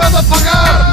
motherfucker!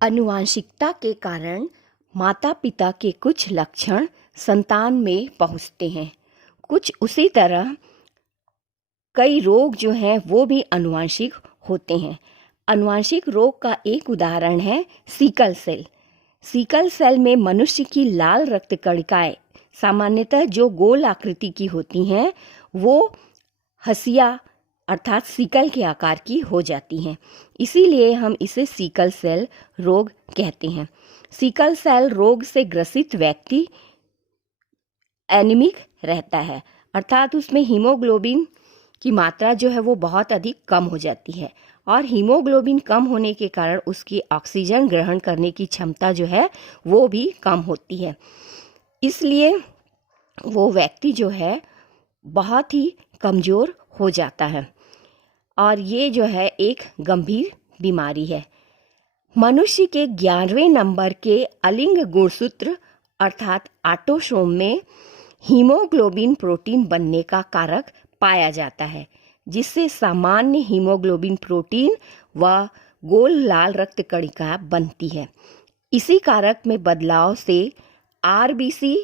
आनुवांशिकता के कारण माता पिता के कुछ लक्षण संतान में पहुंचते हैं। कुछ उसी तरह कई रोग जो हैं वो भी आनुवांशिक होते हैं। आनुवांशिक रोग का एक उदाहरण है सिकल सेल। सिकल सेल में मनुष्य की लाल रक्त कणिकाएं सामान्यतः जो गोल आकृति की होती हैं वो हसिया अर्थात सिकल के आकार की हो जाती हैं। इसीलिए हम इसे सिकल सेल रोग कहते हैं। सिकल सेल रोग से ग्रसित व्यक्ति एनीमिक रहता है, अर्थात उसमें हीमोग्लोबिन की मात्रा जो है वो बहुत अधिक कम हो जाती है और हीमोग्लोबिन कम होने के कारण उसकी ऑक्सीजन ग्रहण करने की क्षमता जो है वो भी कम होती है। इसलिए वो व्यक्ति जो है बहुत ही कमज़ोर हो जाता है और ये जो है एक गंभीर बीमारी है। मनुष्य के 11वें नंबर के अलिंग गुणसूत्र अर्थात ऑटोसोम में हीमोग्लोबिन प्रोटीन बनने का कारक पाया जाता है, जिससे सामान्य हीमोग्लोबिन प्रोटीन व गोल लाल रक्त कणिका बनती है। इसी कारक में बदलाव से आरबीसी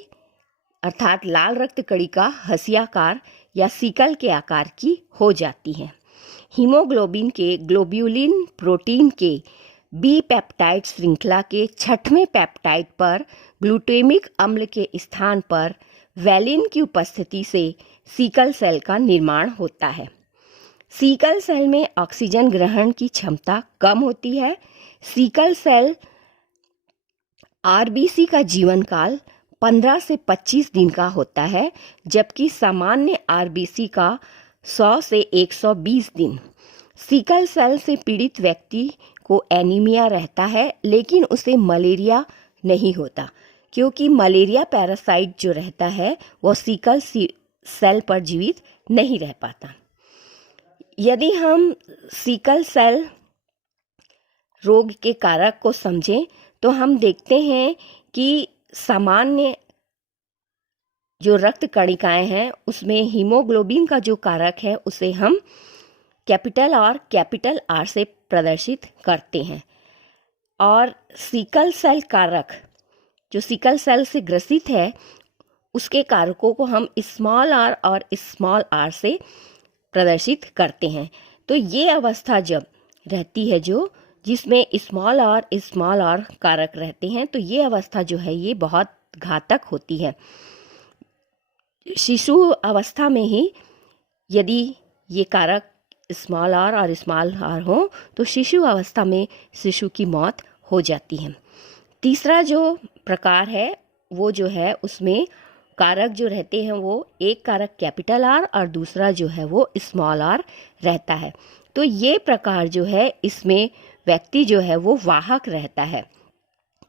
अर्थात लाल रक्त कणिका हसियाकार या सिकल के आकार की हो जाती है। हीमोग्लोबिन के ग्लोब्यूलिन प्रोटीन के बी पेप्टाइड श्रृंखला के 6वें पेप्टाइड पर ग्लूटामिक अम्ल के स्थान पर वैलिन की उपस्थिति से सिकल सेल का निर्माण होता है। सिकल सेल में ऑक्सीजन ग्रहण की क्षमता कम होती है। सिकल सेल आरबीसी का जीवन काल 15 से 25 दिन का होता है, जबकि सामान्य आरबीसी का 100 से 120 दिन। सिकल सेल से पीड़ित व्यक्ति को एनीमिया रहता है, लेकिन उसे मलेरिया नहीं होता, क्योंकि मलेरिया पैरासाइट जो रहता है वो सिकल सेल पर जीवित नहीं रह पाता। यदि हम सिकल सेल रोग के कारक को समझें तो हम देखते हैं कि सामान्य जो रक्त कणिकाएं हैं उसमें हीमोग्लोबिन का जो कारक है उसे हम कैपिटल आर से प्रदर्शित करते हैं और सिकल सेल कारक जो सिकल सेल से ग्रसित है उसके कारकों को हम स्मॉल आर और स्मॉल आर से प्रदर्शित करते हैं। तो ये अवस्था जब रहती है जो जिसमें स्मॉल आर कारक रहते हैं, तो ये अवस्था जो है ये बहुत घातक होती है। शिशु अवस्था में ही यदि ये कारक स्मॉल आर और स्मॉल आर हो तो शिशु अवस्था में शिशु की मौत हो जाती है। तीसरा जो प्रकार है वो जो है उसमें कारक जो रहते हैं वो एक कारक कैपिटल आर और दूसरा जो है वो स्मॉल आर रहता है। तो ये प्रकार जो है इसमें व्यक्ति जो है वो वाहक रहता है,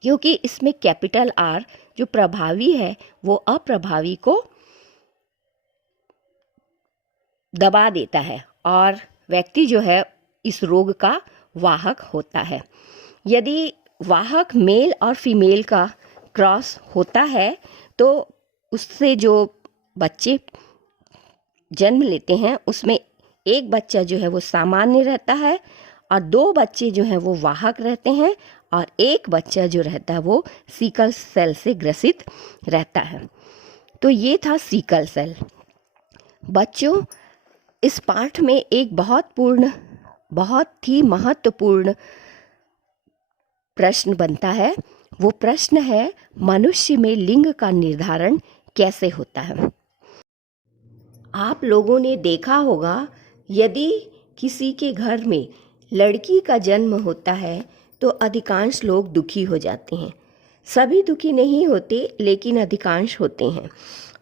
क्योंकि इसमें कैपिटल आर जो प्रभावी है वो अप्रभावी को दबा देता है और व्यक्ति जो है इस रोग का वाहक होता है। यदि वाहक मेल और फीमेल का क्रॉस होता है तो उससे जो बच्चे जन्म लेते हैं उसमें एक बच्चा जो है वो सामान्य रहता है और 2 बच्चे जो हैं वो वाहक रहते हैं और एक बच्चा जो रहता है वो सिकल सेल से ग्रसित रहता है। तो ये था सिकल सेल। बच्चों, इस पाठ में एक बहुत ही महत्वपूर्ण प्रश्न बनता है। वो प्रश्न है, मनुष्य में लिंग का निर्धारण कैसे होता है। आप लोगों ने देखा होगा यदि किसी के घर में लड़की का जन्म होता है तो अधिकांश लोग दुखी हो जाते हैं। सभी दुखी नहीं होते लेकिन अधिकांश होते हैं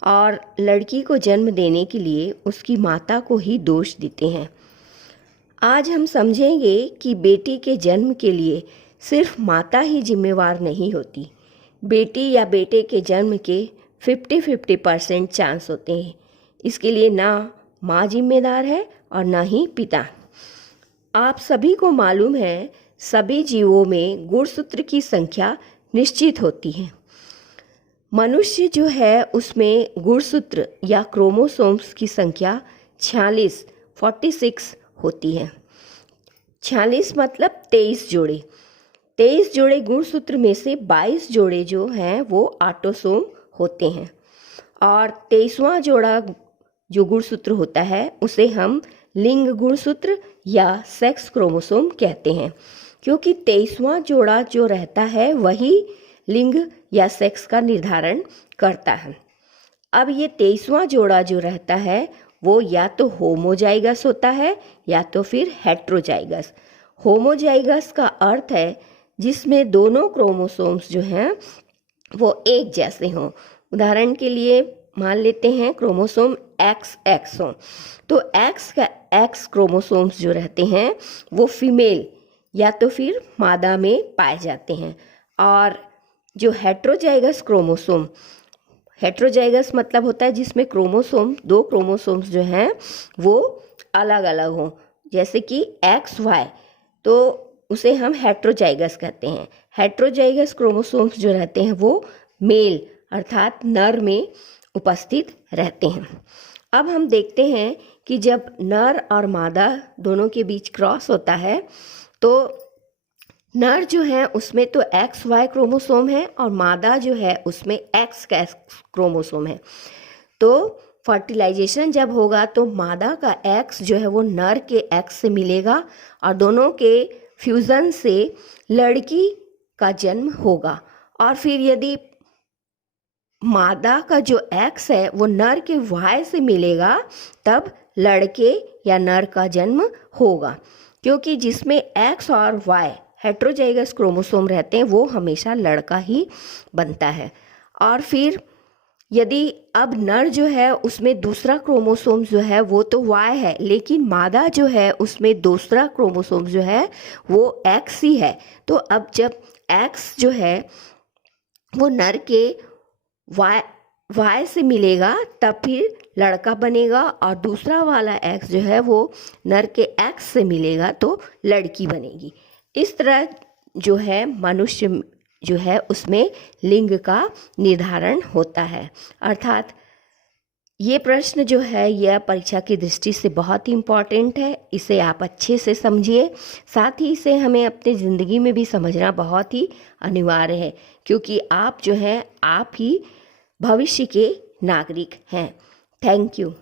और लड़की को जन्म देने के लिए उसकी माता को ही दोष देते हैं। आज हम समझेंगे कि बेटी के जन्म के लिए सिर्फ माता ही जिम्मेवार नहीं होती। बेटी या बेटे के जन्म के 50-50% चांस होते हैं। इसके लिए ना माँ जिम्मेदार है और ना ही पिता। आप सभी को मालूम है सभी जीवों में गुणसूत्र की संख्या निश्चित होती है। मनुष्य जो है उसमें गुणसूत्र या क्रोमोसोम्स की संख्या 46 होती है। 46 मतलब 23 जोड़े। 23 जोड़े गुणसूत्र में से 22 जोड़े जो हैं वो ऑटोसोम होते हैं, और 23वां जोड़ा जो गुणसूत्र होता है उसे हम लिंग गुणसूत्र या सेक्स क्रोमोसोम कहते हैं, क्योंकि 23वां जोड़ा जो रहता है वही लिंग या सेक्स का निर्धारण करता है। अब ये 23वां जोड़ा जो रहता है वो या तो होमोजाइगस होता है या तो फिर हेट्रोजाइगस। होमोजाइगस का अर्थ है जिसमें दोनों क्रोमोसोम्स जो हैं वो एक जैसे हों। उदाहरण के लिए मान लेते हैं क्रोमोसोम XX हो, तो X क्रोमोसोम्स जो रहते हैं वो फीमेल या तो फिर मादा में पाए जाते हैं। और जो हेट्रोजाइगस क्रोमोसोम, हेट्रोजाइगस मतलब होता है जिसमें दो क्रोमोसोम्स जो हैं वो अलग अलग हों, जैसे कि XY, तो उसे हम हेट्रोजाइगस कहते हैं। हेट्रोजाइगस क्रोमोसोम्स जो रहते हैं वो मेल अर्थात नर में उपस्थित रहते हैं। अब हम देखते हैं कि जब नर और मादा दोनों के बीच क्रॉस होता है तो नर जो है उसमें तो XY क्रोमोसोम है और मादा जो है उसमें X क्रोमोसोम है। तो फर्टिलाइजेशन जब होगा तो मादा का X जो है वो नर के X से मिलेगा और दोनों के फ्यूज़न से लड़की का जन्म होगा। और फिर यदि मादा का जो X है वो नर के Y से मिलेगा तब लड़के या नर का जन्म होगा, क्योंकि जिसमें X और Y हेट्रोजाइगस क्रोमोसोम रहते हैं वो हमेशा लड़का ही बनता है। और फिर यदि अब नर जो है उसमें दूसरा क्रोमोसोम जो है वो तो Y है, लेकिन मादा जो है उसमें दूसरा क्रोमोसोम जो है वो X ही है। तो अब जब X जो है वो नर के Y से मिलेगा तब फिर लड़का बनेगा, और दूसरा वाला X जो है वो नर के X से मिलेगा तो लड़की बनेगी। इस तरह जो है मनुष्य जो है उसमें लिंग का निर्धारण होता है। अर्थात ये प्रश्न जो है यह परीक्षा की दृष्टि से बहुत ही इम्पॉर्टेंट है, इसे आप अच्छे से समझिए। साथ ही इसे हमें अपनी ज़िंदगी में भी समझना बहुत ही अनिवार्य है, क्योंकि आप जो हैं आप ही भविष्य के नागरिक हैं। Thank you.